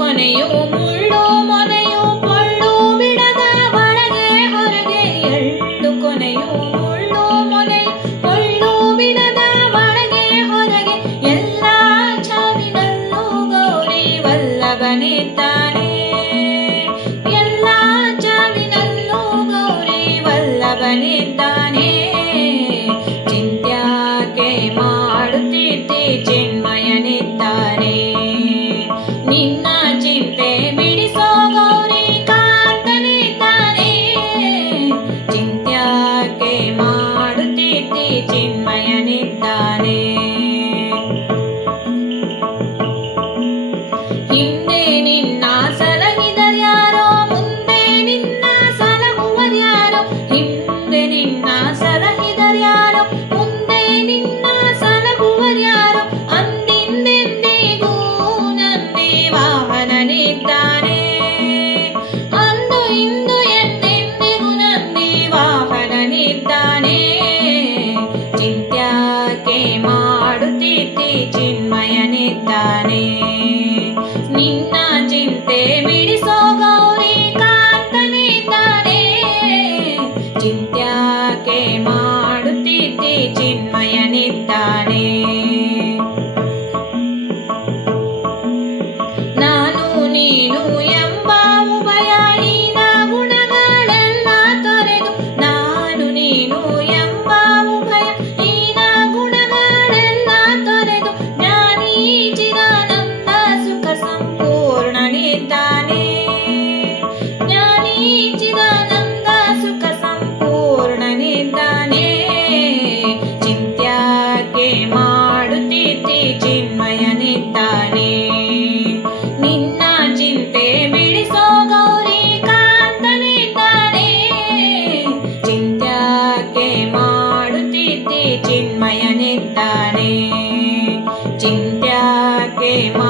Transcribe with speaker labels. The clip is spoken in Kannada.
Speaker 1: கொனையும் உள்ளோ மன ಚಿಂತ್ಯಾಕೆ ಮಾಡುತ್ತಿದ್ದಿ ಚಿನ್ಮಯನಿದ್ದಾನೆ ನಿನ್ನ ಚಿಂತೆ ಮಾಡುತ್ತಿದ್ದಿ ಚಿನ್ಮಯನಿದ್ದಾನೆ ಚಿಂತ್ಯಾಕೆ ಮಾ